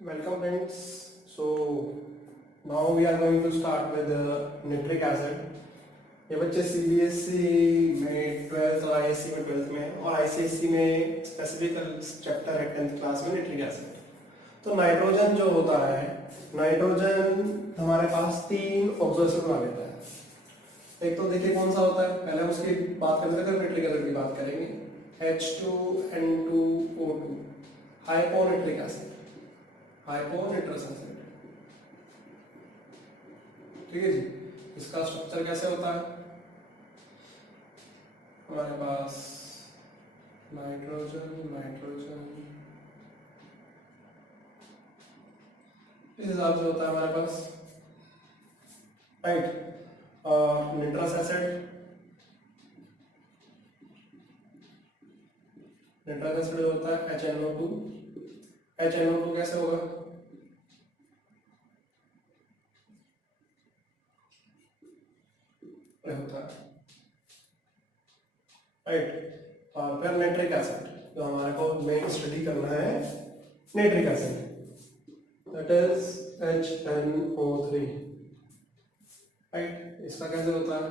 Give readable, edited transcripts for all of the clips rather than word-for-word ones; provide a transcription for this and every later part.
Welcome friends. So now we are going to start with nitric acid. ये बच्चे CBSE में 12th और ISC में 12th में और ICSE में स्पेसिफिक चैप्टर है 10th क्लास में निट्रिक एसिड। तो नाइट्रोजन जो होता है, नाइट्रोजन हमारे पास तीन ऑक्सीजन बना लेता है। एक तो देखिए कौन सा होता है, पहले उसकी बात करते हैं, निट्रिक एसिड की बात करेंगे। H2N2O2 हाइपोनिट्रिक acid, हाइपोनिट्रस acid. ठीक है जी। इसका स्ट्रक्चर कैसे होता है, हमारे पास नाइट्रोजन नाइट्रोजन इस हिसाब से होता है हमारे पास, राइट। और निट्रस एसिड, निट्रस एसिड होता है HNO2। HNO2 कैसे होगा, होता है, राइट। और फिर नाइट्रिक एसिड, तो हमारे को मेन स्टडी करना है nitric acid, that is HNO3, right. इसका कैसे होता है,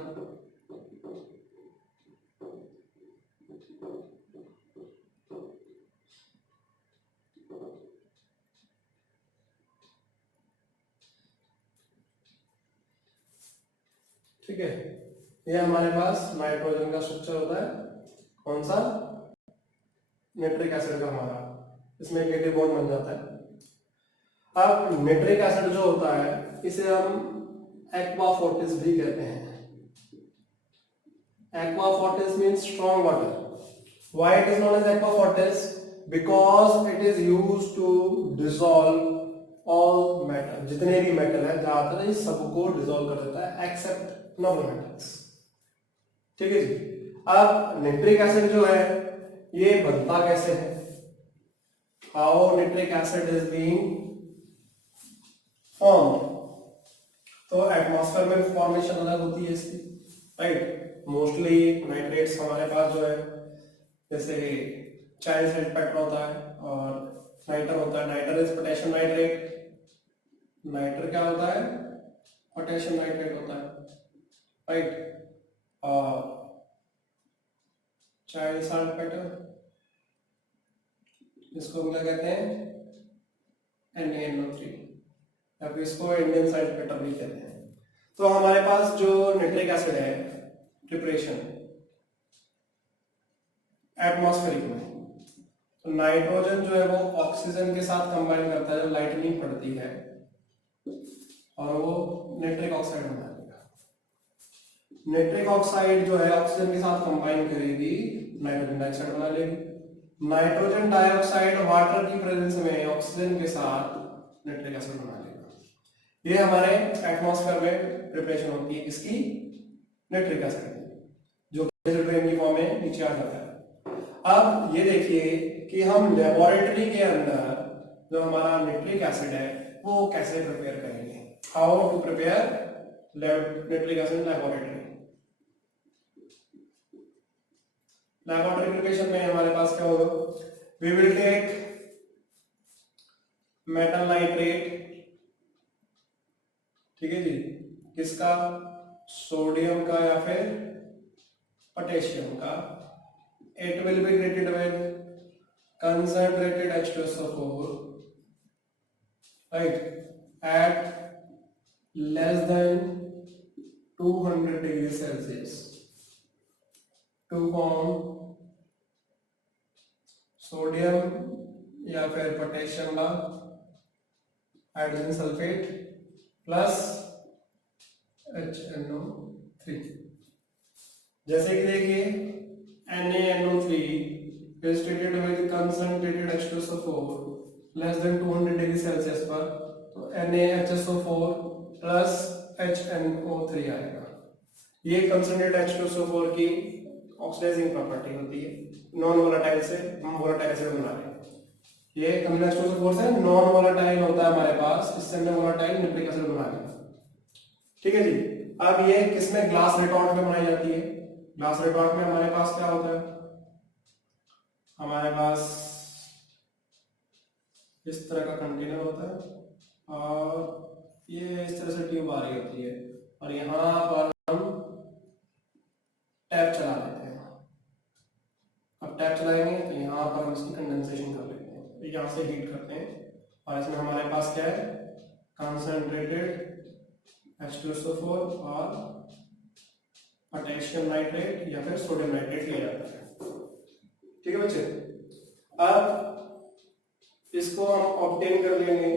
ठीक है। ये हमारे पास नाइट्रोजन का स्ट्रक्चर होता है, कौन सा, नाइट्रिक एसिड का हमारा, इसमें केटी बॉन्ड बन जाता है। अब नाइट्रिक एसिड जो होता है इसे हम एक्वा फोर्टिस भी कहते हैं। Aqua fortis means strong water. Why it is known as aqua fortis, because it is used to dissolve all metal, जितने भी मेटल है ज्यादातर ये सबको डिसॉल्व कर देता है एक्सेप्ट नॉन मेटल्स। ठीक है जी। अब नाइट्रिक एसिड जो है ये बनता कैसे है, how nitric acid is being formed. तो एटमॉस्फेयर में फॉर्मेशन अलग होती है इसकी, राइट। मोस्टली नाइट्रेट्स हमारे पास जो है, जैसे चाइल्ड सल्फेट होता है और नाइटर होता है। Nitre is potassium nitrate, nitre क्या होता है, पोटेशियम नाइट्रेट होता है, राइट। और चाइल्ड सल्फेट, इसको हम क्या कहते हैं, NaNO3, या फिर इसको इंडियन सल्फेट भी कहते हैं। तो हमारे पास जो नाइट्रिक एसिड है प्रिपरेशन एटमॉस्फेरिक में, तो नाइट्रोजन जो है वो ऑक्सीजन के साथ कंबाइन करता है जब लाइटनिंग पड़ती है और वो नाइट्रिक ऑक्साइड बना देगा। नाइट्रिक ऑक्साइड जो है ऑक्सीजन के साथ कंबाइन करेगी, नाइट्रोजन डाइऑक्साइड बना लेगी। नाइट्रोजन डाइऑक्साइड वाटर की प्रेजेंस में ऑक्सीजन के साथ नाइट्रिक एसिड बना लेगा। ये हमारे एटमॉस्फेयर में प्रिपरेशन होती है इसकी, नाइट्रिक एसिड, जो ट्रेन की फॉर्म में नीचे आ जाता है। अब ये देखिए कि हम लेबोरेटरी के अंदर जो हमारा नाइट्रिक एसिड है वो कैसे प्रिपेयर करेंगे, how to prepare nitric acid laboratory. Laboratory preparation में हमारे पास क्या होगा, we will take metal nitrate, ठीक है जी, किसका, सोडियम का या फिर पोटेशियम का। It will be treated with concentrated H2SO4, right, at less than 200 degrees Celsius to form sodium या फिर पोटेशियम का हाइड्रोजन सल्फेट प्लस HNO3। जैसे कि देखिए NaNO3 is treated with concentrated H2SO4 less than 200 degree Celsius पर, तो NaHSO4 plus HNO3 आएगा। ये कंसंट्रेटेड H2SO4 की ऑक्सीडाइजिंग प्रॉपर्टी होती है, नॉन वोलेटाइल से हम वोलेटाइल एसिड बना रहे हैं। ये कंसंट्रेटेड H2SO4 से नॉन वोलेटाइल होता है हमारे पास, इससे हमने वोलेटाइल नाइट्रिक एसिड बना लिया। ठीक है जी। अब ये किसमें, ग्लास रिटॉर्ट में बनाई जाती है। ग्लास रिटॉर्ट में हमारे पास क्या होता है, हमारे पास इस तरह का कंटेनर होता है और ये इस तरह से ट्यूब आ रही होती है और यहाँ पर हम टैप चला लेते हैं। अब टैप चलाएंगे तो यहाँ पर हम इसकी कंडेंसेशन कर लेते हैं, यहाँ से हीट करते हैं और इसमें हमारे पास क्या है, कंसंट्रेटेड H2SO4 और पोटेशियम नाइट्रेट या फिर सोडियम नाइट्रेट लिया जाता है। ठीक है बच्चे, अब इसको हम ऑब्टेन कर लेंगे,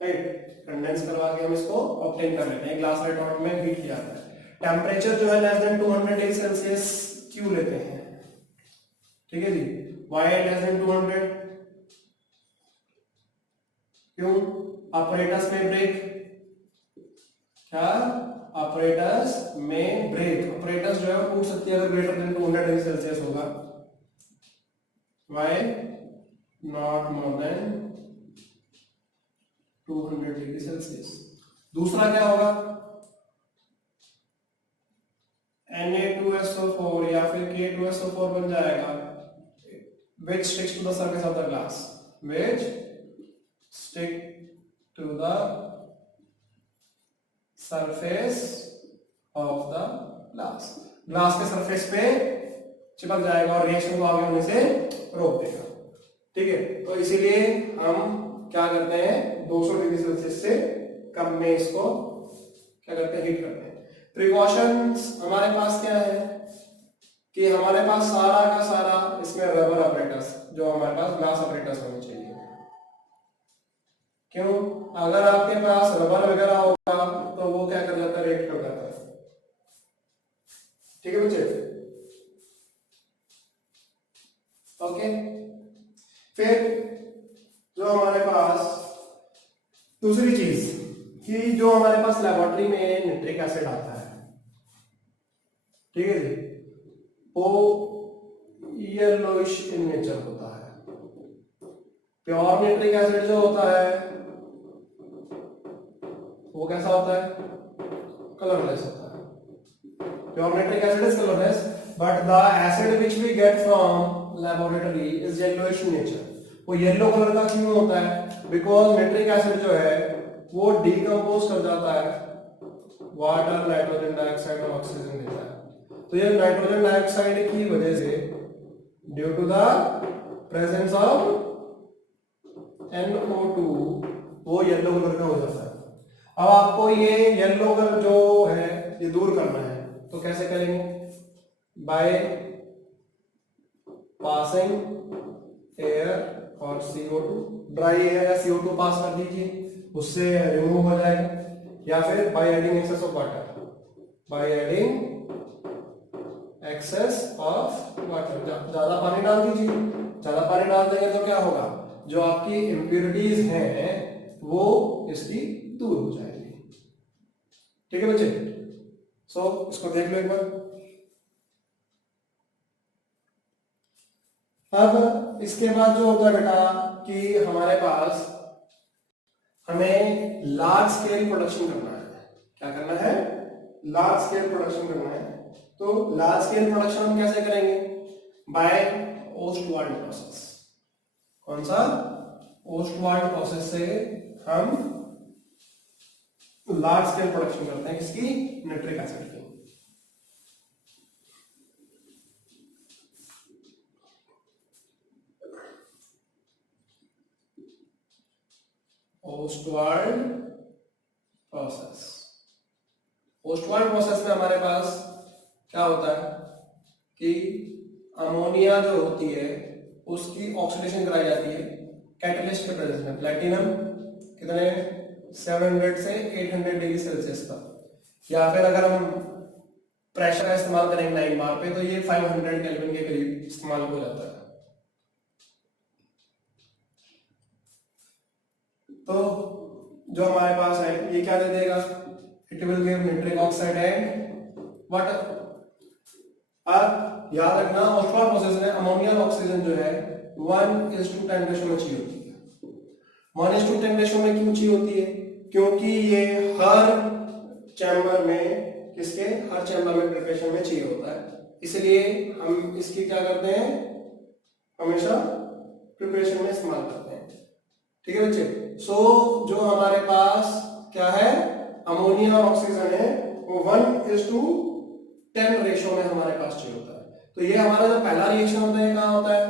राइट, कंडेंस करवा के हम इसको ऑब्टेन कर लेते हैं। ग्लास रेटॉर्ट में हीट किया जाता है, टेम्परेचर जो है लेस देन 200 डिग्री सेल्सियस क्यों लेते हैं, ठीक है जी, वाई लेस देन 200, क्यों, ऑपरेटर्स में ब्रेक, क्या ऑपरेटर्स में ब्रेक, ऑपरेटर्स जो है टूट सकती है अगर ग्रेटर देन 200 डिग्री सेल्सियस होगा, why not more than 200 degree Celsius. दूसरा क्या होगा, Na2SO4 या फिर K2SO4 बन जाएगा, which sticks to the surface of the glass, which stick to the surface of the glass, glass के सरफेस पे चिपक जाएगा और रिएक्शन को आगे होने से रोक देगा। ठीक है, तो इसीलिए हम क्या करते हैं, 200 डिग्री सेल्सियस से कम में इसको क्या करते हैं, हीट करते हैं। प्रिकॉशंस हमारे पास क्या है कि हमारे पास सारा का सारा इसमें रबर ऑपरेटर्स, जो हमारे पास ग्लास ऑपरेटर्स होने चाहिए। क्यों, अगर आपके पास रबर वगैरह होगा तो वो क्या कर जाता है, रिएक्ट कर जाता है। ठीक है बच्चे, ओके। फिर जो हमारे पास दूसरी चीज कि जो हमारे पास लेबोरेटरी में नाइट्रिक एसिड आता है, ठीक है जी, वो येलोइश इन नेचर होता है। प्योर नाइट्रिक एसिड जो होता है वो कैसा होता है, कलरलेस होता है। Pure nitric acid is colourless but the acid which we get from laboratory is yellowish in nature. वो येलो कलर का क्यों होता है, बिकॉज नाइट्रिक एसिड जो है वो डिकम्पोज कर जाता है, वाटर, नाइट्रोजन डाइऑक्साइड और ऑक्सीजन देता है। तो ये नाइट्रोजन डाइऑक्साइड की वजह से, due to the presence of NO2, वो येलो कलर का हो जाता है। अब आपको ये येलो कलर जो है ये दूर करना है, तो कैसे करेंगे, बाय पासिंग एयर और CO2, ड्राई एयर या CO2 पास कर दीजिए, उससे रिमूव हो जाएगा, या फिर by adding excess of water, by adding excess of water, ज्यादा पानी डाल दीजिए। ज्यादा पानी डाल देंगे तो क्या होगा, जो आपकी इंप्योरिटीज हैं वो इसकी दूर हो जाएगी। ठीक है बच्चे, सो इसको देख लो एक बार। अब इसके बाद जो होता है बेटा कि हमारे पास हमें लार्ज स्केल प्रोडक्शन करना है। क्या करना है, लार्ज स्केल प्रोडक्शन करना है। तो लार्ज स्केल प्रोडक्शन हम कैसे करेंगे, बाय ओस्टवाल्ड प्रोसेस। कौन सा, ओस्टवाल्ड प्रोसेस से हम लार्ज स्केल प्रोडक्शन करते हैं, किसकी, नाइट्रिक एसिड की। ओस्टवाल्ड प्रोसेस, ओस्टवाल्ड प्रोसेस में हमारे पास क्या होता है कि अमोनिया जो होती है उसकी ऑक्सीडेशन कराई जाती है कैटलिस्ट के प्रेजेंस में। प्लैटिनम कितने, 700 से 800 डिग्री सेल्सियस तक, या फिर अगर हम प्रेशर का इस्तेमाल करेंगे 9 बार पे तो ये 500 केल्विन के करीब इस्तेमाल हो जाता है। तो जो हमारे पास है ये क्या दे देगा, it will give nitric oxide and water. अब याद रखना ओस्टवाल्ड प्रोसेस में अमोनिया और ऑक्सीजन जो है 1:10 रेशो में चाहिए होती है। 1:10 रेशो में क्यों चाहिए होती है, क्योंकि ये हर चैम्बर में, किसके, हर चैम्बर में प्रिपरेशन में चाहिए होता है। इसलिए हम इसकी क्या करते हैं, हमेशा प्रिपरेशन में इस्तेमाल करते हैं। ठीक है बच्चे। सो जो हमारे पास क्या है, अमोनिया और ऑक्सीजन है, वो 1:10 रेशो में हमारे पास चाहिए होता है। तो ये हमारा जो पहला रिएक्शन होता है कहाँ होता है,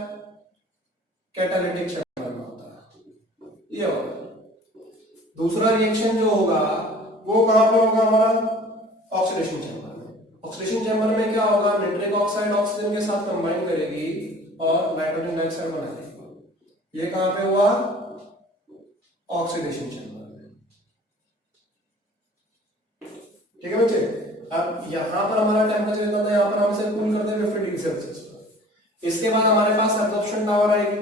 कैटालिटिक चैम्बर में होता है, ये होगा। दूसरा रिएक्शन जो होगा वो कहाँ पे होगा हमारा, ऑक्सीडेशन चैम्बर में। ऑक्सीडेशन चैम्बर में क्या होगा, नाइट्रिक ऑक्साइड ऑक्सीजन के साथ कंबाइन करेगी और नाइट्रोजन डाइऑक्साइड बना देगी। ये कहाँ पे हुआ, ऑक्सीडेशन चैम्बर में। ठीक है बच्चे। अब यहां पर हमारा टेम्परेचर इतना था, यहां पर हम इसे कूल करते हैं 50 डिग्री सेल्सियस पर। इसके बाद हमारे पास एब्जॉर्प्शन टावर आएगी।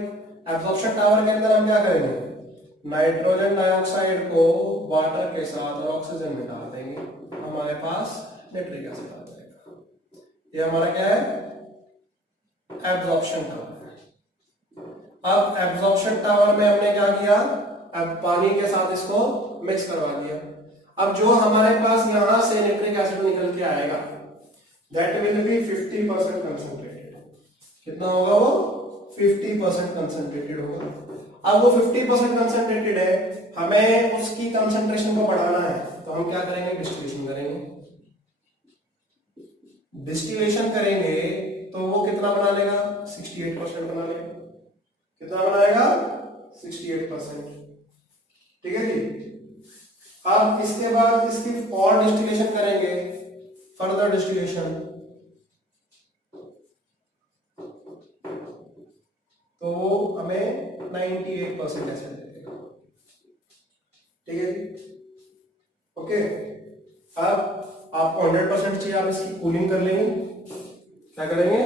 एब्जॉर्प्शन टावर के अंदर हम क्या करेंगे, नाइट्रोजन डाइऑक्साइड को वाटर के साथ और ऑक्सीजन में डाल देंगे, हमारे पास नाइट्रिक एसिड आ जाएगा। ये हमारा क्या है, एब्जॉर्प्शन टावर है। अब एब्जॉर्प्शन टावर में हमने क्या किया, अब पानी के साथ इसको मिक्स करवा दिया। अब जो हमारे पास यहां से नाइट्रिक एसिड निकल के आएगा दैट विल बी 50% कंसंट्रेटेड। कितना होगा वो, 50% कंसंट्रेटेड होगा। अब वो 50% कंसंट्रेटेड है, हमें उसकी कंसंट्रेशन को बढ़ाना है, तो हम क्या करेंगे, डिस्टिलेशन करेंगे। डिस्टिलेशन करेंगे तो वो कितना बना लेगा, 68% बना लेगा। कितना बनाएगा, 68%। ठीक है जी। अब इसके बाद इसकी और डिस्टिलेशन करेंगे, फर्दर डिस्टिलेशन, तो वो हमें 98% एसिड देगा। ठीक है जी, ओके। अब आपको 100% चाहिए, आप इसकी कूलिंग कर लेंगे। क्या करेंगे,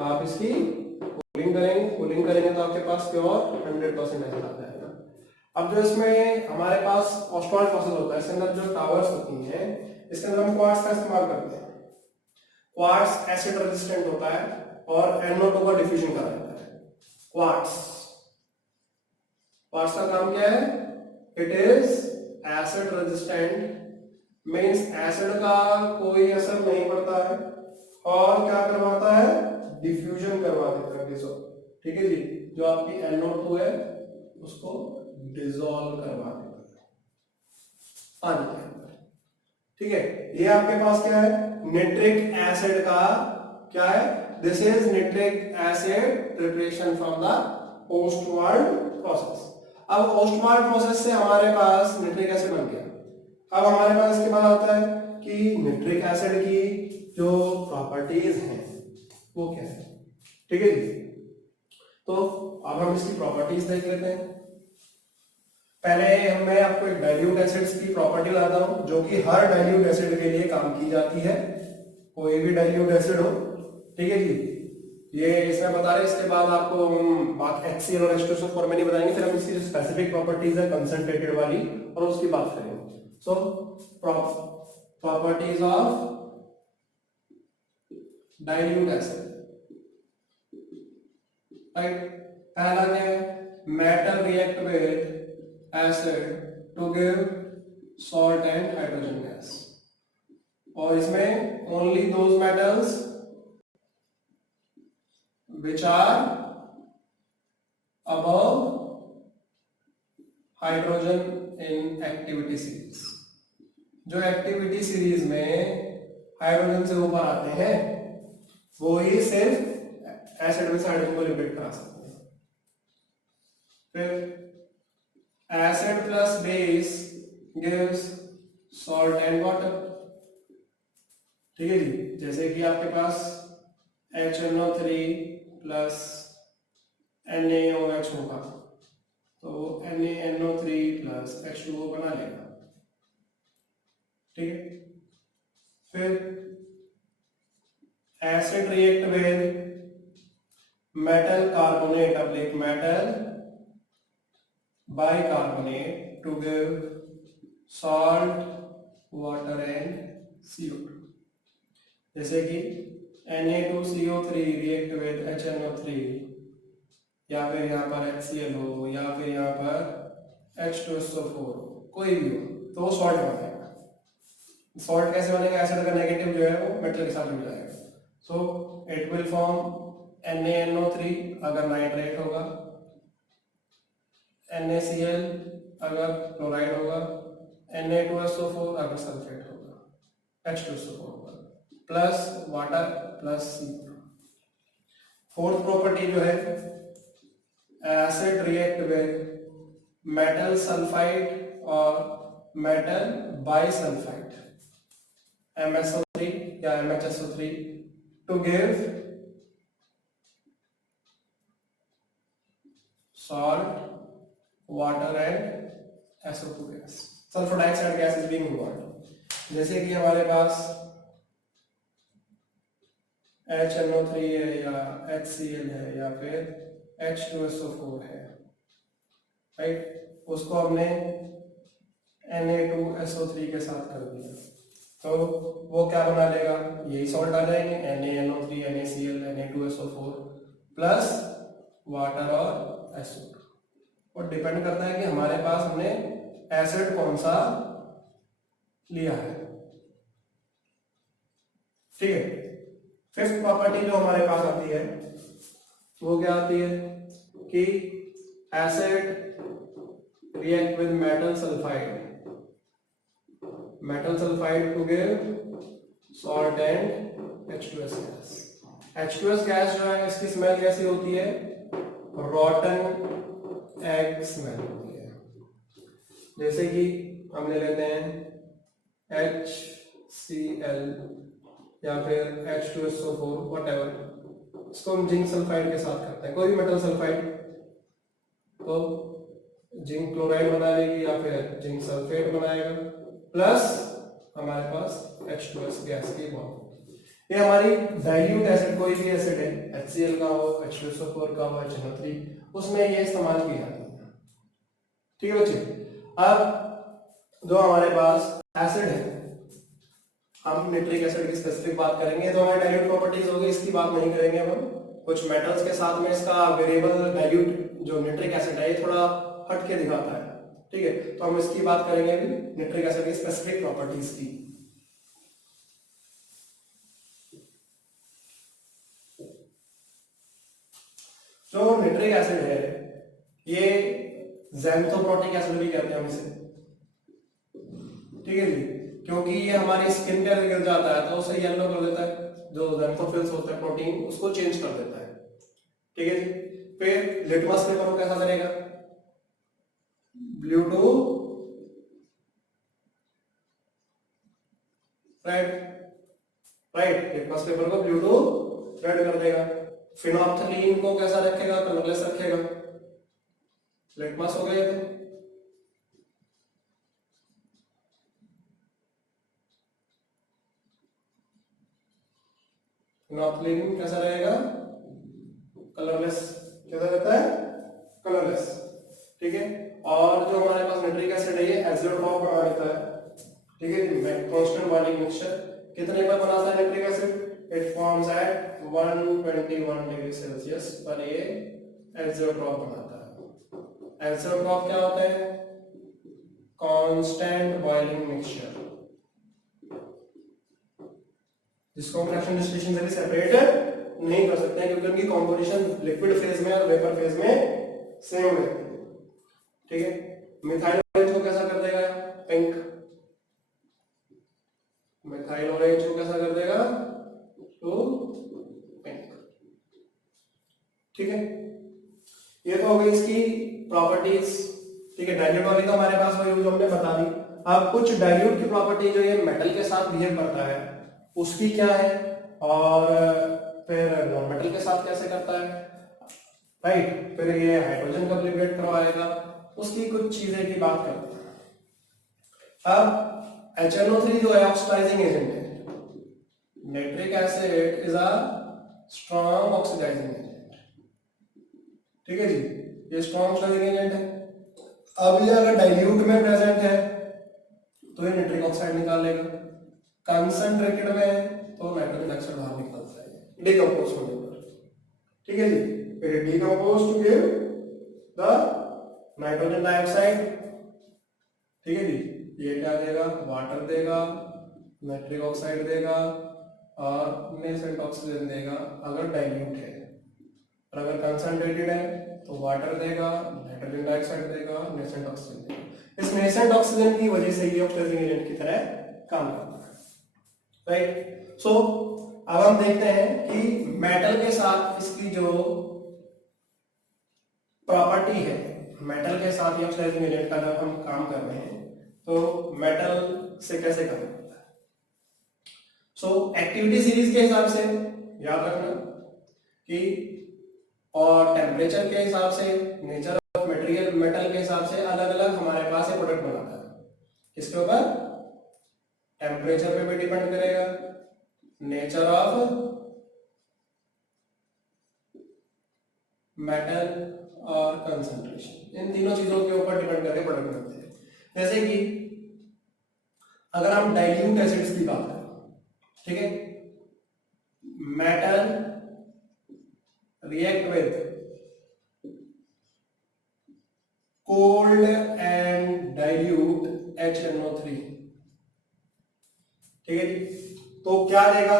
आप इसकी कूलिंग करेंगे। कूलिंग करेंगे तो आपके पास प्योर 100% एसिड आ जाएगा। अब जो इसमें हमारे पास ऑस्टवाल्ड प्रोसेस होता है, इसके अंदर जो टावर्स होती हैं, इसके अंदर हम क्वार्ट्ज का इस्तेमाल करते हैं। क्वार्ट्ज एसिड रेजिस्टेंट होता है और NO2 का डिफ्यूजन करा जाता है। क्वार्ट्ज क्वार्ट्ज का काम क्या है, it is acid resistant, means acid का कोई असर नहीं पड़ता है और क्या करवाता है, डिफ्यूजन करवा देता है, डिसॉल्व। ठीक है जी, जो आपकी NO2 है उसको डिसॉल्व करवा देता है पानी के अंदर। ठीक है, ये आपके पास क्या है, नाइट्रिक एसिड का क्या है, this is nitric acid preparation from the Ostwald process. अब ओस्टवाल्ड प्रोसेस से हमारे पास नाइट्रिक एसिड बन गया। अब हमारे पास इसके बाद आता है कि नाइट्रिक एसिड की जो प्रॉपर्टीज हैं वो क्या है। ठीक है जी, तो अब हम इसकी प्रॉपर्टीज देख लेते हैं। पहले मैं आपको एक डाइल्यूट एसिड्स की प्रॉपर्टी बताता हूं, जो कि हर डाइल्यूट एसिड के लिए काम की जाती है, कोई भी डाइल्यूट एसिड हो। ठीक है जी, ये इसमें बता रहे, इसके बाद आपको बात HCl और H2SO4 में नहीं बताएंगे, फिर हम इसकी जो स्पेसिफिक प्रॉपर्टीज है कंसंट्रेटेड वाली और उसकी बात करेंगे। So properties of dilute acid, right. पहला क्या है, metal react with acid to give salt and hydrogen gas, और इसमें only those metals which are above hydrogen in activity series। जो एक्टिविटी सीरीज में हाइड्रोजन से ऊपर आते हैं वो ही सिर्फ एसिड में हाइड्रोजन को लिमिट करा सकते हैं। फिर acid plus base gives salt and water. ठीक है जी, जैसे कि आपके पास HNO3 प्लस NaOH होगा तो NaNO3 प्लस H2O बना लेगा। ठीक है, फिर acid react with metal carbonate अपलिक metal bicarbonate to give salt water and CO2। जैसे कि Na2CO3 रिएक्ट विद HNO3, या फिर यहाँ पर HCl हो, या फिर यहाँ पर H2SO4 कोई भी हो, तो वो सॉल्ट बनेगा। सॉल्ट कैसे बनेगा, एसिड का नेगेटिव जो है वो मेटल के साथ जुड़ जाएगा, so it will form NaNO3 अगर नाइट्रेट होगा, NaCl अगर क्लोराइड होगा, Na2SO4 अगर सल्फेट होगा, H2SO4 होगा, plus water plus CO2। Fourth property जो है, acid react with metal sulphide और मेटल बाइसल्फाइड MSO3 या MHSO3 to give salt, water and SO2 gas, sulfur dioxide gas is being involved। जैसे कि हमारे पास HNO3 है या HCl है या फिर H2SO4 है, राइट, उसको हमने Na2SO3 के साथ कर दिया, तो वो क्या बना लेगा, यही सॉल्ट आ जाएंगे, NaNO3 NaCl Na2SO4 plus water और SO2। और डिपेंड करता है कि हमारे पास हमने एसिड कौन सा लिया है, ठीक है। फिफ्थ प्रॉपर्टी जो हमारे पास आती है वो क्या आती है कि acid react with metal sulphide to give salt and H2S gas. H2S gas जो है, इसकी स्मेल कैसी होती है, रॉटन एग स्मेल होती है। जैसे कि हम ले लेते हैं HCl या फिर H2SO4 व्हाटएवर, इसको हम जिंक सल्फाइड के साथ करते हैं, कोई भी मेटल सल्फाइड, तो जिंक क्लोराइड बना लेगी या फिर जिंक सल्फेट बनाएगा, प्लस हमारे पास H2S गैस की बॉन्ड। ये हमारी डाइल्यूट एसिड, कोई भी एसिड है, HCl का हो, H2SO4 का हो, HNO3, उसमें ये इस्तेमाल किया जाता है, ठीक है बच्चे। अब जो हमारे पास एसिड है, हम निट्रिक एसिड की स्पेसिफिक बात करेंगे, तो हमारी डाइल्यूट प्रॉपर्टीज होगी, इसकी बात नहीं करेंगे हम। कुछ मेटल्स के साथ में इसका वेरिएबल डाइल्यूट जो निट्रिक एसिड है ये थोड़ा हट के दिखाता है, ठीक है, तो हम इसकी बात करेंगे अभी, निट्रिक एसिड की स्पेसिफिक प्रॉपर्टीज की। जो निट्रिक एसिड है ये ज़ैंथोप्रोटिक एसिड भी कहते हैं हम इसे, ठीक है जी, क्योंकि ये हमारी स्किन पे गिर जाता है तो उसे येलो कर देता है, जो ज़ैंथोफिल्स होते हैं प्रोटीन उसको चेंज कर देता है, ठीक है जी। फिर लिटमस पेपर को कैसा करेगा, blue to red, right, litmus paper को ब्लू टू रेड कर देगा। फिनोप्थलीन को कैसा रखेगा, कलरलेस रखेगा, लिटमस हो गया। तो फिनोप्थलीन कैसा रहेगा, कलरलेस, कैसा रहता है, कलरलेस, ठीक है। और जो हमारे पास नाइट्रिक एसिड है ये एज़ोट्रोप बना देता है, ठीक है, कांस्टेंट बॉइलिंग मिक्सचर कितने पर बनाता है nitric acid, it forms at 121 degree Celsius पर ये एज़ोट्रोप बनाता है। एज़ोट्रोप क्या होता है, कांस्टेंट बॉइलिंग मिक्सचर, जिसको हम फ्रैक्शन डिस्टिलेशन से भी सेपरेट नहीं कर सकते हैं, क्योंकि उनकी कॉम्पोजिशन लिक्विड फेज में और वेपर फेज में सेम रहती है, ठीक है। मिथाइल ऑरेंज को कैसा कर देगा, पिंक, मिथाइल ऑरेंज को कैसा कर देगा, तो पिंक, ठीक है। ये तो हो गई इसकी प्रॉपर्टीज, ठीक है। डाइल्यूट वाली तो हमारे पास वही जो हमने बता दी। अब कुछ डाइल्यूट की प्रॉपर्टी जो ये मेटल के साथ बिहेव करता है उसकी क्या है, और फिर नॉन मेटल के साथ कैसे करता है, राइट, फिर ये हाइड्रोजन कब लिबरेट करवाएगा, उसकी कुछ चीजें की बात करते हैं। अब HNO3 जो है ऑक्सीडाइजिंग एजेंट है, nitric acid is a strong oxidising agent, ठीक है जी, ये स्ट्रॉन्ग ऑक्सीडाइजिंग एजेंट है। अब ये अगर डाइल्यूट में प्रेजेंट है तो ये नाइट्रिक ऑक्साइड निकाल लेगा, कंसंट्रेटेड में है तो नाइट्रोजन डाइऑक्साइड बाहर निकलता है डिकम्पोज होने पर, ठीक है जी। फिर decompose to give the nitrogen dioxide, ठीक है जी। ये क्या देगा, वाटर देगा, नाइट्रिक ऑक्साइड देगा और नेसेंट ऑक्सीजन देगा अगर डाइल्यूट है, और अगर कंसंट्रेटेड है तो वाटर देगा, नाइट्रोजन डाइऑक्साइड देगा, नेसेंट ऑक्सीजन देगा। इस नेसेंट ऑक्सीजन की वजह से ये ऑक्सीडाइजिंग एजेंट की तरह काम करता है, राइट। सो अब हम देखते हैं कि मेटल के साथ इसकी जो प्रॉपर्टी है, मेटल के साथ ये ऑक्सीडाइजिंग एजेंट का जब हम काम कर रहे हैं तो मेटल से कैसे काम करता है। सो एक्टिविटी सीरीज के हिसाब से याद रखना कि, और टेम्परेचर के हिसाब से, नेचर ऑफ मटेरियल मेटल के हिसाब से अलग अलग हमारे पास ये प्रोडक्ट बनाता है। किसके ऊपर? टेम्परेचर पे भी डिपेंड करेगा, नेचर ऑफ मेटल और कंसंट्रेशन, इन तीनों चीजों के ऊपर डिपेंड करके प्रोडक्ट बनते हैं। जैसे कि अगर हम डाइल्यूट एसिड्स की बात करें, ठीक है, metal react with cold and dilute HNO3, ठीक है जी। तो क्या देगा?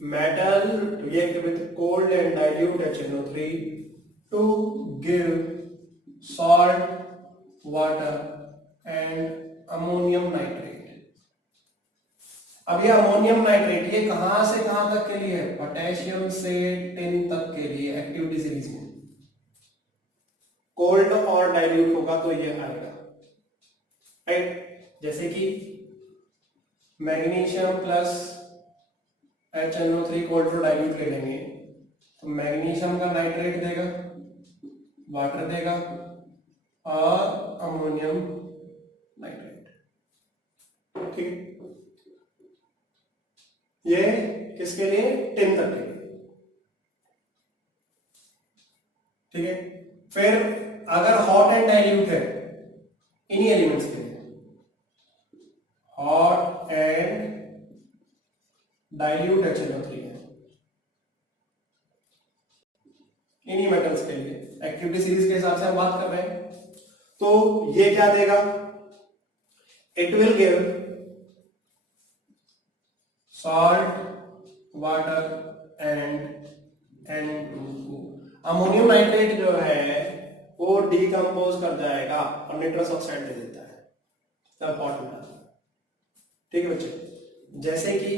Metal react with cold and dilute HNO3 to give salt, water and ammonium nitrate. अब ये अमोनियम नाइट्रेट ये कहां से कहां तक के लिए है? पोटेशियम से टिन तक के लिए एक्टिविटी सीरीज में। कोल्ड और डाइल्यूट होगा तो ये आएगा, राइट। जैसे कि magnesium plus HNO3 cold to dilute ले लेंगे तो मैग्नीशियम का नाइट्रेट देगा, वाटर देगा और अमोनियम नाइट्रेट, ठीक है। ये किसके लिए? टिन तक के लिए, ठीक है। फिर अगर हॉट एंड डाइल्यूट है इन्हीं एलिमेंट्स के लिए, हॉट एंड डाइल्यूट HNO3 है इन्हीं मेटल्स के लिए, एक्टिविटी सीरीज के हिसाब से हम बात कर रहे हैं। तो ये क्या देगा? It will give salt, water and N2O। Ammonium nitrate जो है वो डिकम्पोज कर जाएगा और निट्रस ऑक्साइड दे देता है तब हॉट में, ठीक है बच्चे। जैसे कि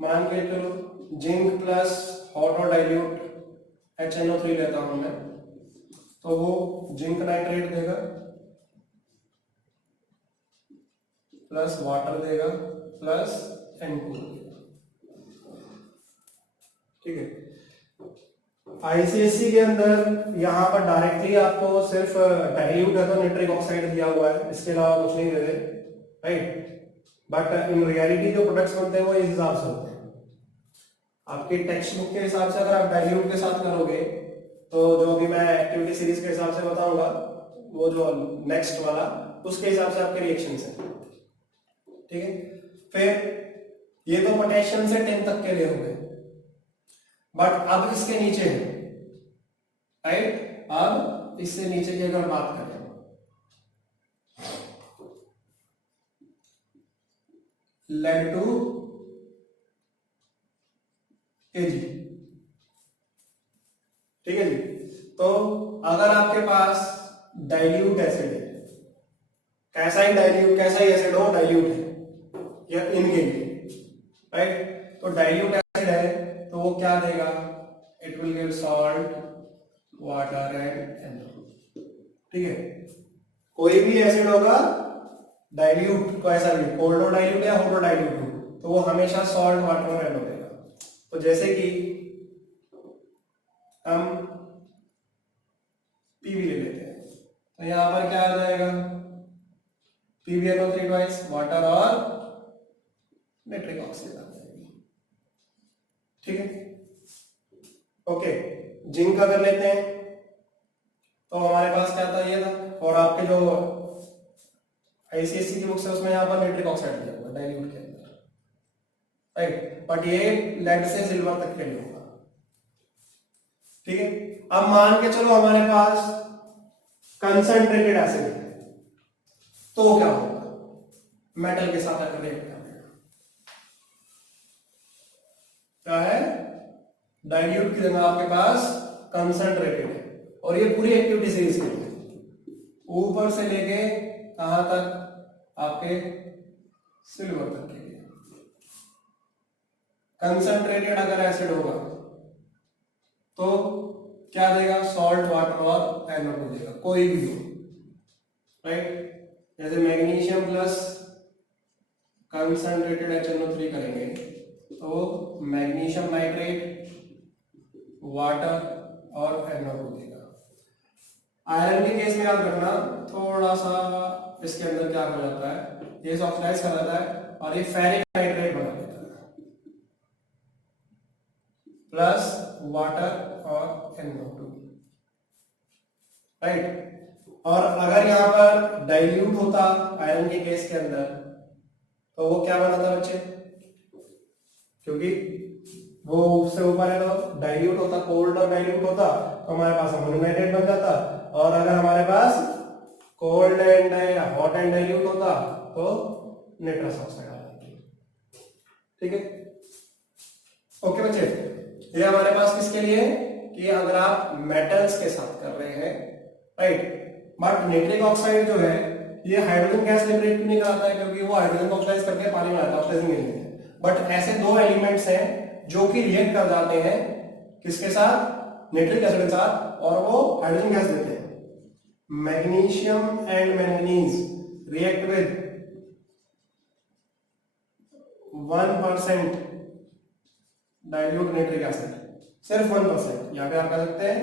मान के चलो जिंक प्लस हॉट और डाइल्यूट HNO3 लेता हूं मैं, तो वो जिंक नाइट्रेट देगा प्लस वाटर देगा प्लस N2O देगा, ठीक है। ICSE के अंदर यहां पर डायरेक्टली आपको सिर्फ डाइल्यूट है तो नाइट्रिक ऑक्साइड दिया हुआ है, इसके अलावा कुछ नहीं दे रहे, राइट। बट इन रियलिटी जो प्रोडक्ट्स बनते हैं वो इस हिसाब से होते हैं। आपके टेक्स्ट बुक के हिसाब से अगर आप डाइल्यूट के साथ करोगे तो जो भी मैं एक्टिविटी सीरीज के हिसाब से बताऊंगा वो जो नेक्स्ट वाला उसके हिसाब से आपके रिएक्शंस हैं, ठीक है। फिर ये तो पोटेशियम से 10 तक के लिए हो गए, बट अब इसके नीचे है, राइट। अब इससे नीचे की अगर बात करें, लेड टू Ag, ठीक है जी। तो अगर आपके पास डाइल्यूट एसिड है, कैसा ही डाइल्यूट कैसा ही एसिड हो, डाइल्यूट है या इनके लिए, राइट। तो डाइल्यूट एसिड है तो वो क्या देगा? It will give salt, water and N2, ठीक है। कोई भी एसिड होगा डाइल्यूट को, ऐसा भी कोल्ड और डाइल्यूट या हॉट और डाइल्यूट हो, तो वो हमेशा सॉल्ट, वाटर और N2 देगा। तो जैसे कि हम पीवी ले लेते हैं तो यहां पर क्या आ जाएगा? PbNO3 ट्वाइस वाटर और नाइट्रिक ऑक्साइड आ जाएगी, ठीक है। ओके, जिंक अगर लेते हैं तो हमारे पास क्या था? ये था। और आपके जो ICSE की बुक्स है उसमें यहां पर नाइट्रिक ऑक्साइड दिया हुआ डाइल्यूट के अंदर, राइट। बट ये लेड से सिल्वर तक के लिए होगा, ठीक है। अब मान के चलो हमारे पास कंसंट्रेटेड एसिड है तो क्या होगा? मेटल के साथ अगर रिएक्ट करेगा क्या है? डाइल्यूट की जगह आपके पास कंसंट्रेटेड है, और ये पूरी एक्टिविटी सीरीज के लिए ऊपर से लेके कहां तक, आपके सिल्वर तक के लिए। कंसंट्रेटेड अगर एसिड होगा तो क्या देगा, सॉल्ट, वाटर और NO2 देगा, कोई भी हो, राइट। जैसे मैग्नीशियम प्लस कंसंट्रेटेड HNO3 करेंगे तो मैग्नीशियम नाइट्रेट, वाटर और NO2 देगा। आयरन के केस में याद रखना, थोड़ा सा इसके अंदर क्या हो जाता है, ये ऑक्सीडाइज कर जाता है और ये फेरिक नाइट्रेट बना देता है, प्लस वाटर और NO2, राइट। और अगर यहाँ पर डाइल्यूट होता आयरन के केस के अंदर तो वो क्या बनाता बच्चे, क्योंकि वो उससे ऊपर है तो डाइल्यूट होता, कोल्ड और डाइल्यूट होता तो हमारे पास अमोनियम नाइट्रेट बन जाता, और अगर हमारे पास cold and hot and dilute होता तो निट्रस ऑक्साइड आ जाती। ठीक है, ओके बच्चे, ये हमारे पास किसके लिए है कि अगर आप मेटल्स के साथ कर रहे हैं, राइट। बट नाइट्रिक ऑक्साइड जो है ये हाइड्रोजन गैस लिबरेट क्यों नहीं कराता है, क्योंकि वो हाइड्रोजन को ऑक्सीडाइज करके पानी में आता है, ऑक्सीडाइजिंग एलिमेंट है। बट ऐसे दो एलिमेंट्स हैं जो कि रिएक्ट कर जाते हैं किसके साथ, नाइट्रिक एसिड के साथ, और वो हाइड्रोजन गैस देते हैं। Magnesium and manganese react with 1% dilute nitric acid, सिर्फ 1%। यहां पे आप कह सकते हैं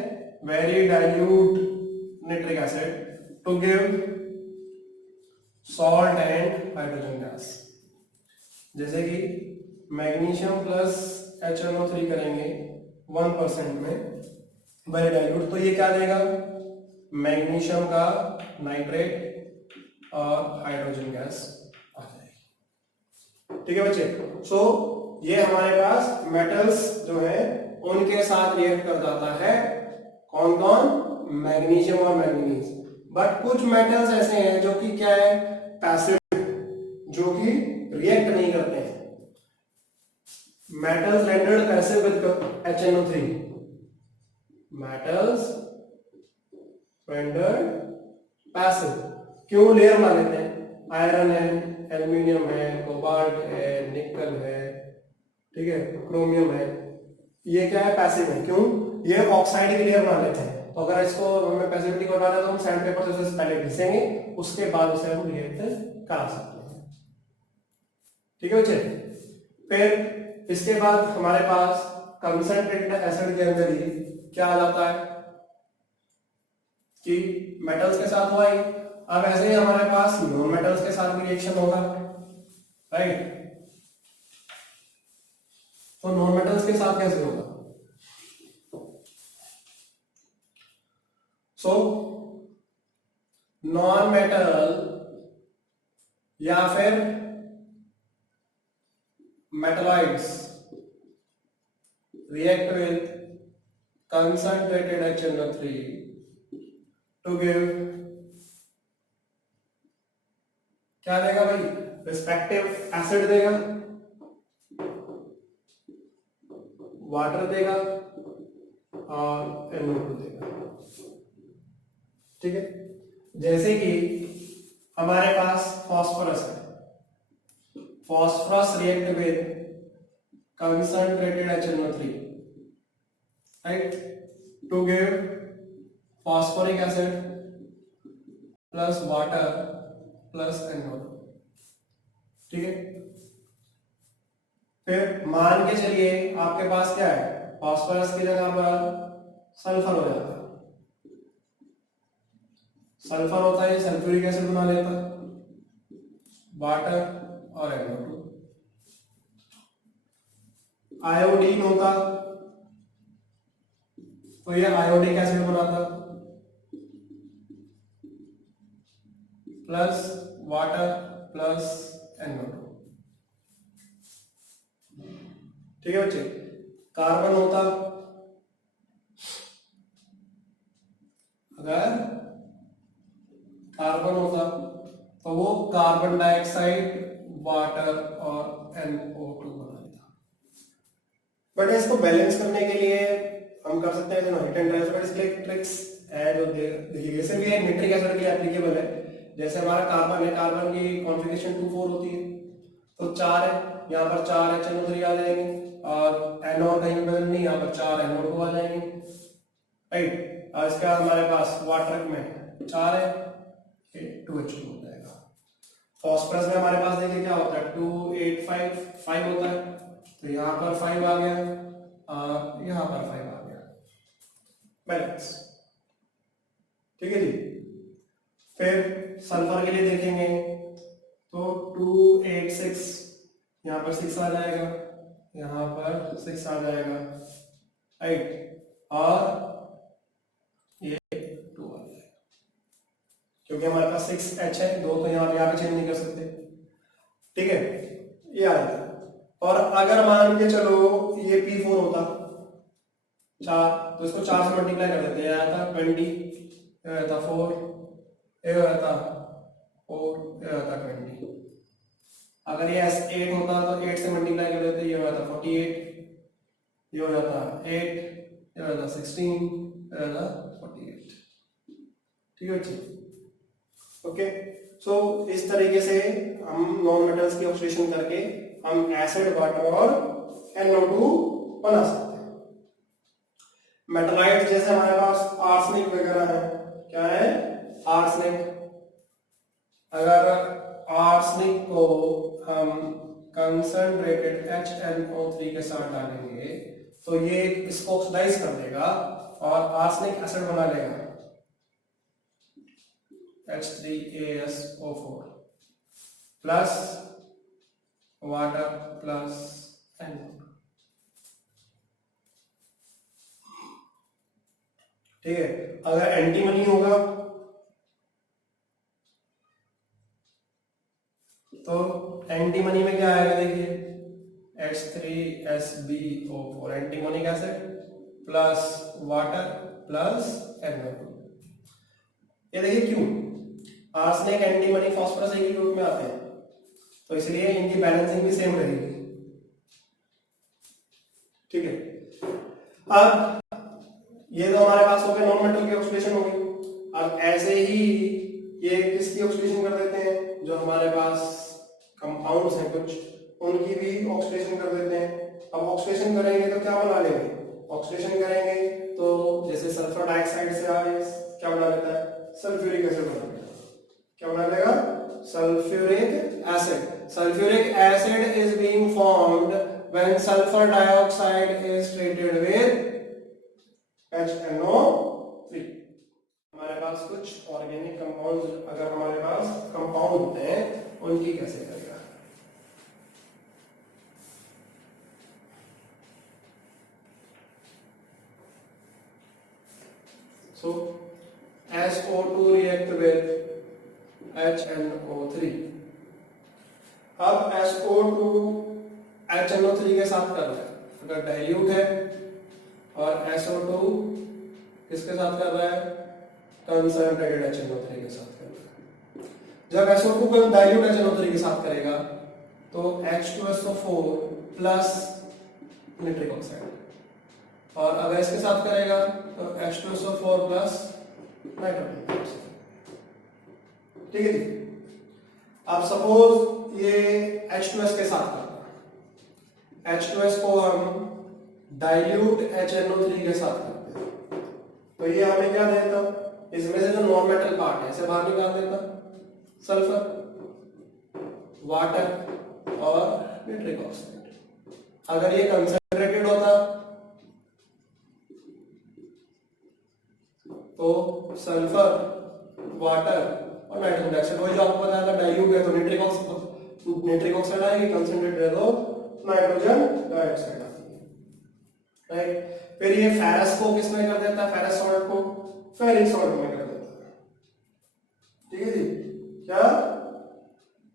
very dilute nitric acid to give salt and hydrogen gas. जैसे कि मैग्नीशियम प्लस HNO3 करेंगे 1% में वेरी डाइल्यूट, तो ये क्या देगा, मैग्नीशियम का नाइट्रेट और हाइड्रोजन गैस आ जाएगी। ठीक है बच्चे, सो ये हमारे पास मेटल्स जो है उनके साथ रिएक्ट कर जाता है, कौन कौन, मैग्नीशियम और मैंगनीज। बट कुछ मेटल्स ऐसे हैं जो कि क्या है, पैसिव, जो कि रिएक्ट नहीं करते हैं। Metals rendered passive with HNO3, metals rendered passive, क्यों, लेयर बना लेते हैं, आयरन है, एल्यूमिनियम है, कोबाल्ट है, निकल है, ठीक है, क्रोमियम है, ये क्या है, पैसिव है। क्यों, ये ऑक्साइड की लेयर बना लेते हैं। तो अगर इसको हमें पैसिविटी करवाना है तो हम सैंड पेपर से उसे पहले घिसेंगे, उसके बाद उसे हम रिएक्ट करा सकते हैं। ठीक है बच्चे, फिर इसके बाद हमारे पास कंसंट्रेटेड एसिड के अंदर ही क्या आ जाता है कि मेटल्स के साथ हुआ ही। अब ऐसे ही हमारे पास नॉन मेटल्स के साथ भी रिएक्शन होगा, राइट। तो नॉन मेटल्स के साथ कैसे होगा, सो नॉन मेटल या फिर metalloids react with concentrated HNO3 to give क्या देगा भाई, रिस्पेक्टिव एसिड देगा, वाटर देगा और NO2 देगा। ठीक है, जैसे कि हमारे पास फास्फोरस है, phosphorus react with concentrated HNO3, right, to give phosphoric acid plus water plus NO2। ठीक है, फिर मान के चलिए आपके पास क्या है, फास्फोरस की जगह पर सल्फर हो जाता है, सल्फर होता है, सल्फ्यूरिक एसिड बना लेता है, वाटर और NO2। आयोडीन होता तो ये आयोडिक एसिड बनाता, प्लस वाटर प्लस NO2। ठीक है बच्चे, कार्बन होता, अगर कार्बन होता तो वो कार्बन डाइऑक्साइड, वाटर और NO2 बना देता। बट इसको बैलेंस करने के लिए हम कर सकते हैं हिट एंड ट्रांसफर इसके लिए ट्रिक्स है जो देखिए जैसे भी नाइट्रिक एसिड के लिए एप्लीकेबल है। जैसे हमारा कार्बन है, कार्बन की कॉन्फ़िगरेशन 2,4 होती है, तो 4 है, यहाँ पर 4 HNO3 आ जाएंगे और NO कहीं भी बदल नहीं, यहाँ पर 4 NO2 आ जाएंगे, राइट। और इसके बाद हमारे पास वाटर में 4 है, 2H2 हो जाएगा। फॉस्फोरस में हमारे पास देखिए क्या होता है, 2 8 5 होता है, तो यहाँ पर 5 आ गया और यहाँ पर 5 आ गया, बैलेंस, ठीक है जी। फिर सल्फर के लिए देखेंगे तो 2 8 6, यहाँ पर 6 आ जाएगा, यहाँ पर 6 आ जाएगा, राइट, और ये 2 आ जाएगा, क्योंकि हमारे पास 6H है, 2 तो यहाँ पे चेंज नहीं कर सकते, ठीक है, ये आ जाएगा। और अगर मान के चलो ये P4 होता 4, तो इसको 4 से मल्टीप्लाई कर देते हैं, आता 20, ये आता 4, ये आता 4, ये आता 20। अगर ये S8 होता तो 8 से मल्टीप्लाई कर देते, ये हो जाता 48, ये हो जाता 8, ये हो जाता 16, ये हो जाता 48, ठीक है जी। ओके, सो इस तरीके से हम नॉन मेटल्स की ऑक्सीडेशन करके हम एसिड, वाटर और NO2 बना सकते हैं। मेटलाइट जैसे हमारे पास आर्सेनिक वगैरह है, क्या है, आर्सेनिक। अगर आर्सेनिक को हम कंसंट्रेटेड HNO3 के साथ डालेंगे तो ये इसको ऑक्सीडाइज कर देगा और आर्सेनिक एसिड बना लेगा, H3AsO4 plus water plus NO2, ठीक है। अगर एंटीमनी होगा तो एंटीमनी में क्या आएगा, देखिए H3SbO4 antimonic acid plus water plus NO2। ये देखिए क्यों, आर्सेनिक, एंटीमनी, फास्फोरस एक ही ग्रुप में आते हैं, तो इसलिए इनकी बैलेंसिंग भी सेम रहेगी, ठीक है। अब ये तो हमारे पास हो गए नॉन मेटल की ऑक्सीडेशन हो गई। अब ऐसे ही ये किसकी ऑक्सीडेशन कर देते हैं, जो हमारे पास कंपाउंड्स हैं कुछ, उनकी भी ऑक्सीडेशन कर देते हैं। अब ऑक्सीडेशन करेंगे तो क्या बना लेंगे, ऑक्सीडेशन करेंगे तो जैसे सल्फर डाइऑक्साइड से आए क्या बना लेता है, सल्फ्यूरिक एसिड बना लेगा। क्या बना लेगा, sulphuric acid. Sulphuric acid is being formed when sulphur dioxide is treated with HNO3। हमारे पास कुछ ऑर्गेनिक कंपाउंड्स, अगर हमारे पास कंपाउंड होते हैं उनकी कैसे करेगा, so SO2 react with HNO3। अब SO2 HNO3 के साथ कर रहा है, अगर डाइल्यूट है, और SO2 किसके साथ कर रहा है, कंसंट्रेटेड HNO3 के साथ कर रहा है। जब SO2 को डाइल्यूट HNO3 के साथ करेगा तो H2SO4 प्लस नाइट्रिक ऑक्साइड, और अगर इसके साथ करेगा तो H2SO4 प्लस नाइट्रोजन ऑक्साइड, ठीक है जी। अब सपोज ये H2S के साथ करता है, H2S को हम डाइल्यूट HNO3 के साथ करते हैं, तो ये हमें क्या देता, इसमें से जो नॉन मेटल पार्ट है इसे बाहर निकाल देता, सल्फर, वाटर और नाइट्रिक ऑक्साइड। अगर ये कंसंट्रेटेड होता तो सल्फर, वाटर और नाइट्रोजन डाइऑक्साइड, वही जो आपको बताया था, डाइल्यूट है तो नाइट्रिक ऑक्साइड आएगी, कंसंट्रेटेड है तो नाइट्रोजन डाइऑक्साइड आती है, राइट। फिर ये फेरस को किसमें कर देता है, फेरस सॉल्ट को फेरिक सॉल्ट में कर देता है, ठीक है जी। क्या,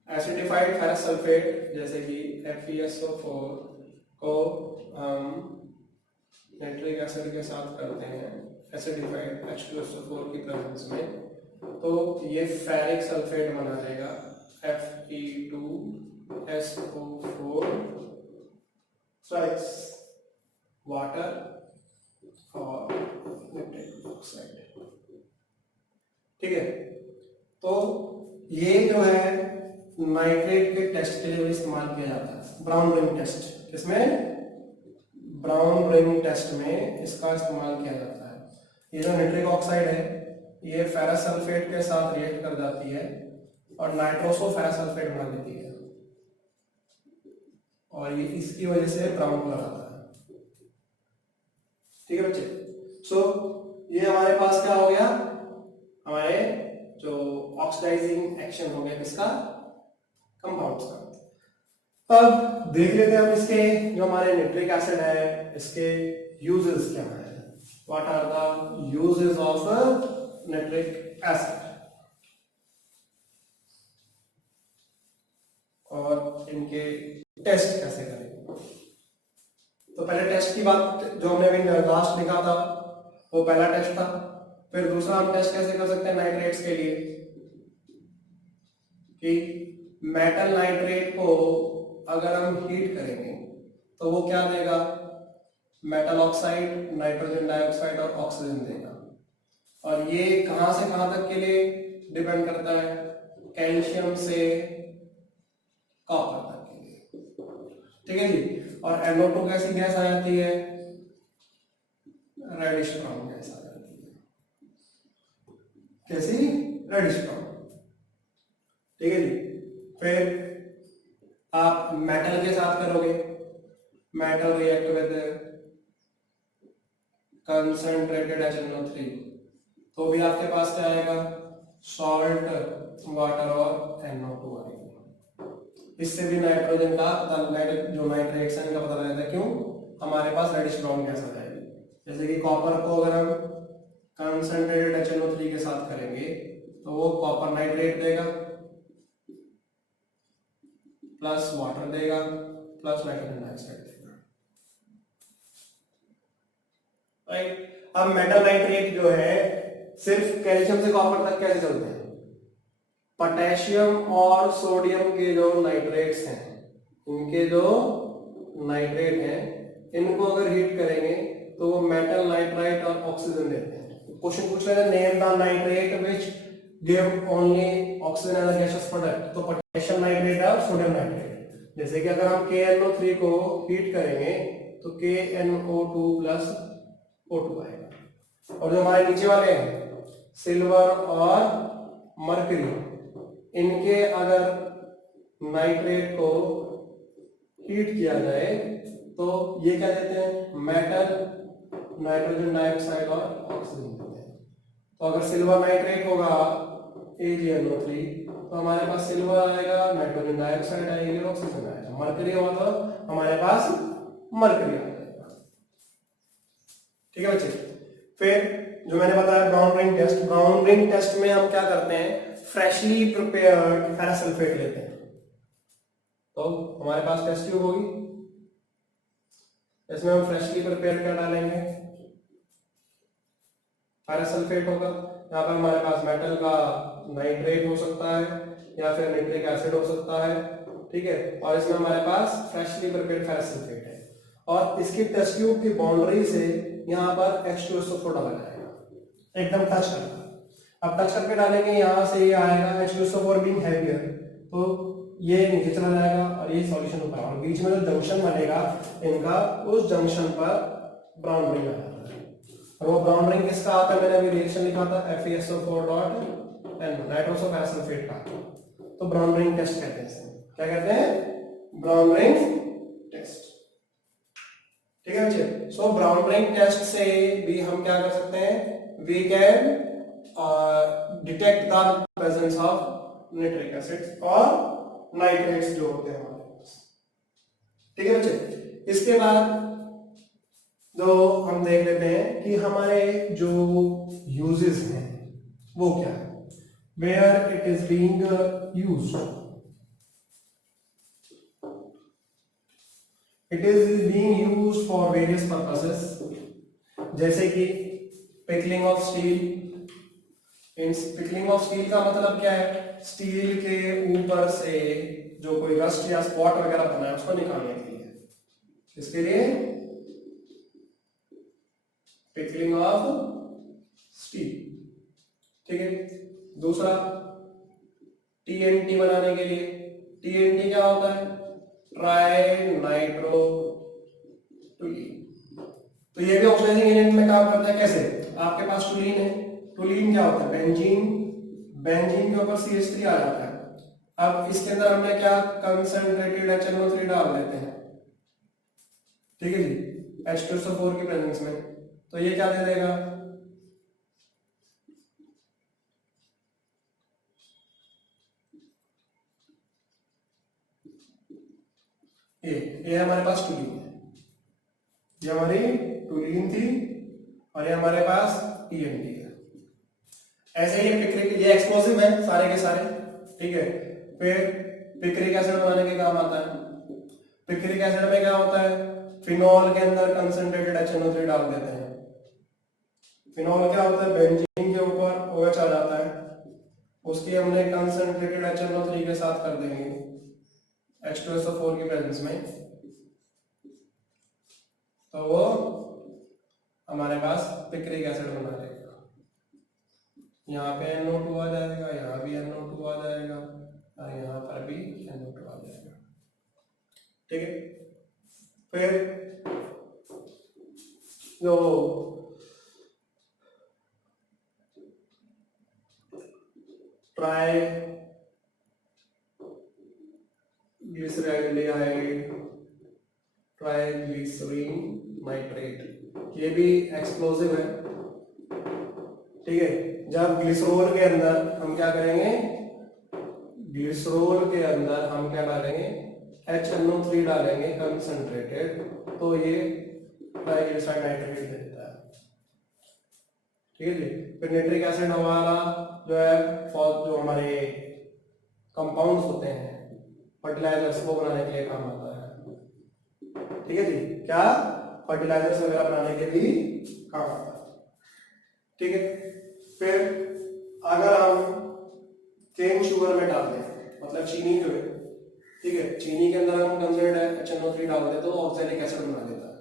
एसिडिफाइड फेरस सल्फेट जैसे कि FeSO4 को हम नाइट्रिक एसिड के साथ करते हैं एसिडिफाइड H2SO4 की प्रेजेंस में, तो ये फेरिक सल्फेट बना देगा Fe2SO4 वाटर और नाइट्रिक ऑक्साइड। ठीक है, तो ये जो है नाइट्रेट के टेस्ट के लिए भी इस्तेमाल किया जाता है, ब्राउन रिंग टेस्ट। किसमें? ब्राउन रिंग टेस्ट में इसका इस्तेमाल किया जाता है। ये जो नाइट्रिक ऑक्साइड है ये फेरस सल्फेट के साथ रिएक्ट कर जाती है और नाइट्रोसो फेरस सल्फेट बना देती है और ये इसकी वजह से ब्राउन कलर आता है। ठीक है बच्चे, सो ये हमारे पास क्या हो गया, हमारे जो ऑक्सीडाइजिंग एक्शन हो गया किसका? कंपाउंड्स का। अब देख लेते हैं हम इसके जो हमारे नाइट्रिक एसिड है इसके यूजेस क्या है। What are the uses of nitric acid और इनके टेस्ट कैसे करें। तो पहले टेस्ट की बात जो हमने अभी लास्ट लिखा था वो पहला टेस्ट था। फिर दूसरा हम टेस्ट कैसे कर सकते हैं नाइट्रेट्स के लिए कि मेटल नाइट्रेट को अगर हम हीट करेंगे तो वो क्या देगा? मेटल ऑक्साइड, नाइट्रोजन डाइऑक्साइड और ऑक्सीजन देगा। और ये कहां से कहां तक के लिए डिपेंड करता है? कैल्शियम से कॉपर तक के लिए। ठीक है जी। और NO2 कैसी गैस आ जाती है? रेडिश ब्राउन गैस आ जाती है। कैसी? Reddish brown. ठीक है जी। फिर आप मेटल के साथ करोगे, metal react with concentrated HNO3 तो भी आपके पास क्या आएगा? सॉल्ट, वाटर और NO2 आएगा। इससे भी नाइट्रोजन का जो नाइट्रेट्स है इनका पता लगता है। क्यों? हमारे पास रेडिश ब्राउन गैस आ जाएगी। जैसे कि कॉपर को अगर हम कंसंट्रेटेड HNO3 के साथ करेंगे तो वो कॉपर नाइट्रेट देगा प्लस वाटर देगा प्लस नाइट्रोजन डाइऑक्साइड देगा। राइट। अब मेटल नाइट्रेट जो है सिर्फ कैल्शियम से कॉपर तक कैसे चलते हैं? पोटेशियम और सोडियम के जो नाइट्रेट्स हैं, इनके जो नाइट्रेट हैं इनको अगर हीट करेंगे तो वो मेटल नाइट्राइट और ऑक्सीजन देते हैं। क्वेश्चन पूछ रहे हैं name the nitrate which give only oxygen as a gaseous product. तो पोटेशियम नाइट्रेट और सोडियम नाइट्रेट। जैसे कि अगर हम KNO3 को हीट करेंगे तो KNO2 प्लस O2 आएगा। और जो हमारे नीचे वाले हैं सिल्वर और मरकरी, इनके अगर नाइट्रेट को हीट किया जाए तो ये क्या देते हैं? मेटल, नाइट्रोजन डाइऑक्साइड और ऑक्सीजन देते हैं। तो अगर सिल्वर नाइट्रेट होगा AgNO3 तो हमारे पास सिल्वर आएगा, नाइट्रोजन डाइऑक्साइड आएगी, ऑक्सीजन आएगा। मरकरी होगा तो हमारे पास मरकरी आ जाएगा। ठीक है बच्चे। फिर जो मैंने बताया brown ring test, brown ring test में हम क्या करते हैं? फ्रेशली प्रिपेयर्ड फेरस सल्फेट लेते हैं। तो हमारे पास टेस्ट ट्यूब होगी, इसमें हम फ्रेशली प्रिपेयर क्या डालेंगे? फेरस सल्फेट होगा। यहाँ पर हमारे पास मेटल का नाइट्रेट हो सकता है या फिर नाइट्रिक एसिड हो सकता है। ठीक है। और इसमें हमारे पास फ्रेशली प्रिपेयर्ड फेरस सल्फेट है और इसकी टेस्ट ट्यूब की बाउंड्री से यहाँ पर H2SO4 डाला जाएगा, एकदम टच करना। अब टच करके डालेंगे, यहाँ से ये आएगा H2SO4 बीइंग हैवियर तो ये नीचे चला जाएगा और ये सॉल्यूशन ऊपर, और बीच में जो जंक्शन बनेगा इनका, उस जंक्शन पर ब्राउन रिंग आ जाता है। और वो ब्राउन रिंग किसका आता है? मैंने अभी रिएक्शन लिखा था FeSO4.N नाइट्रोसो फेरस सल्फेट का। तो ब्राउन रिंग टेस्ट कहते हैं। क्या कहते हैं? Brown ring test. ठीक है बच्चे। सो ब्राउन रिंग टेस्ट से भी हम क्या कर सकते हैं? We can detect the presence of nitric acid और नाइट्रेट्स जो होते हैं हमारे पास। ठीक है बच्चे। इसके बाद जो हम देख लेते हैं कि हमारे जो यूजेस हैं वो क्या है, where it is being used. It is being used for various purposes, जैसे कि pickling of steel. Pickling of steel का मतलब क्या है? स्टील के ऊपर से जो कोई रस्ट या स्पॉट वगैरह बना है उसको निकालने के लिए, इसके लिए पिकलिंग ऑफ स्टील। ठीक है। दूसरा टीएनटी बनाने के लिए, टीएनटी क्या होता है? ट्राई नाइट्रोटोलीन। तो ये भी ऑक्सीडाइजिंग एजेंट में काम करता है। कैसे? आपके पास टोलीन है, टोलीन क्या होता है? बेंजीन, बेंजीन के ऊपर CH3 आ जाता है। अब इसके अंदर हमने क्या कंसंट्रेटेड HNO3 डाल देते हैं, ठीक है जी, H2SO4 की प्रेजेंस में। तो ये क्या दे देगा? ये हमारे पास टोलीन है, ये हमारी टोलीन थी और ये हमारे पास TNT है। ऐसे ही पिक्रिक, ये एक्सप्लोसिव है सारे के सारे, ठीक है। फिर पिक्रिक एसिड बनाने के काम आता है। पिक्रिक एसिड में क्या होता है? फिनॉल के अंदर कंसंट्रेटेड HNO3 डाल देते हैं। फिनॉल क्या होता है? बेंजीन के ऊपर OH आ जाता है, उसकी हमने कंसंट्रेटेड HNO3 के साथ कर देंगे H2SO4 की प्रेजेंस में, तो वो हमारे पास पिक्रिक एसिड बना देगा। यहाँ पे NO2 आ जाएगा, यहाँ भी NO2 आ जाएगा और यहाँ पर भी NO2 आ जाएगा, ठीक है। फिर जो ट्राई ग्लिसरैल्डिहाइड, ट्राई ग्लिसरीन नाइट्रेट, ये भी एक्सप्लोसिव है, ठीक है। जब ग्लिसरॉल के अंदर हम क्या करेंगे? ग्लिसरॉल के अंदर हम क्या डालेंगे? HNO3 डालेंगे कंसंट्रेटेड, तो ये ट्राइग्लिसराइड नाइट्रेट दे देता है, ठीक है जी। फिर नाइट्रिक एसिड हमारा जो है जो हमारे कंपाउंड्स होते हैं फर्टिलाइजर्स को बनाने के लिए काम आता है, ठीक है जी। क्या? फर्टिलाइजर्स वगैरह बनाने के लिए काम आता है, ठीक है। फिर अगर हम केन शुगर में डाल दें, मतलब चीनी जो है, ठीक है, चीनी के अंदर हम कंसंट्रेटेड HNO3 डाल दें तो ऑक्सैलिक एसिड बना देता है,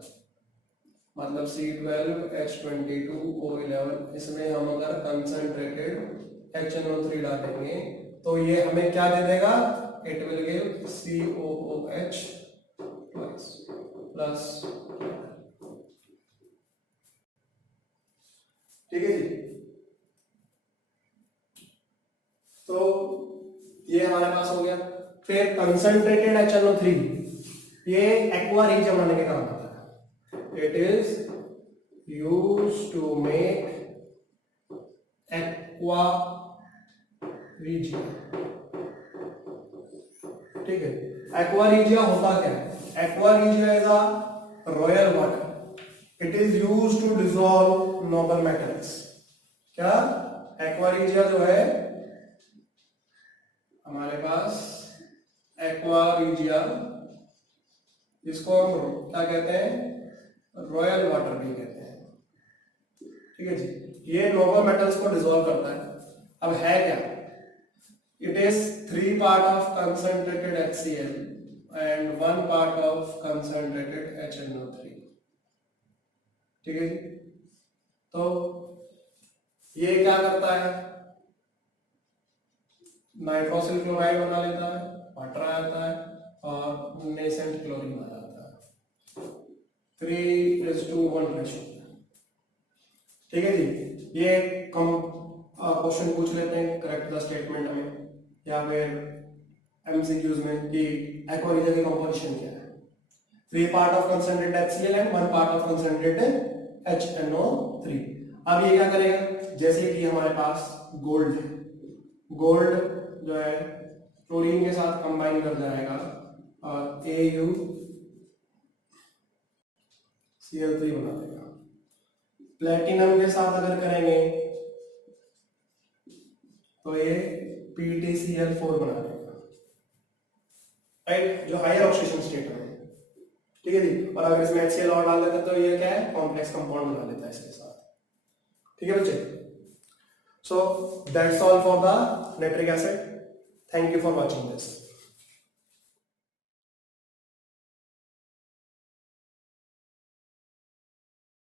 मतलब C12H22O11, इसमें हम अगर कंसंट्रेटेड HNO3 डालेंगे तो ये हमें क्या दे देगा? It will give COOH plus, ठीक है जी। तो ये हमारे पास हो गया। फिर कंसंट्रेटेड HNO3 ये एक्वा रीजन बनाने के काम आता है। It is used to make aqua regia, ठीक है। एक्वा रीजिया होता क्या है? Aqua regia is a royal water, it is used to dissolve noble metals. क्या? एक्वा रीजिया जो है हमारे पास, एक्वा रीजिया, इसको हम क्या कहते हैं? रॉयल वाटर भी कहते हैं, ठीक है जी। ये नोबल मेटल्स को डिसॉल्व करता है। अब है क्या? It is 3 part of concentrated HCl and 1 part of concentrated HNO3, ठीक है जी। तो ये क्या करता है? नाइट्रोसिल क्लोराइड बना लेता है, वाटर आ जाता है और नेसेंट क्लोरीन आ जाता है, 3:1 रेशियो, ठीक है जी। ये क्वेश्चन पूछ लेते हैं करेक्ट द स्टेटमेंट में, या फिर MCQs में कि एक्वा रीजिया की कंपोजिशन क्या है। 3 part of concentrated HCl and 1 part of concentrated HNO3। अब ये क्या करेगा? जैसे कि हमारे पास गोल्ड है, गोल्ड जो है क्लोरीन के साथ कंबाइन कर जाएगा और AuCl3 बना देगा। प्लेटिनम के साथ अगर करेंगे तो ये PtCl4 बना देगा, राइट, जो हायर ऑक्सीडेशन स्टेट में है, ठीक है जी। और अगर इसमें HCl और डाल देते तो ये क्या है? कॉम्प्लेक्स कंपाउंड बना देता है इसके साथ, ठीक है बच्चे। So that's all for the nitric acid. Thank you for watching this.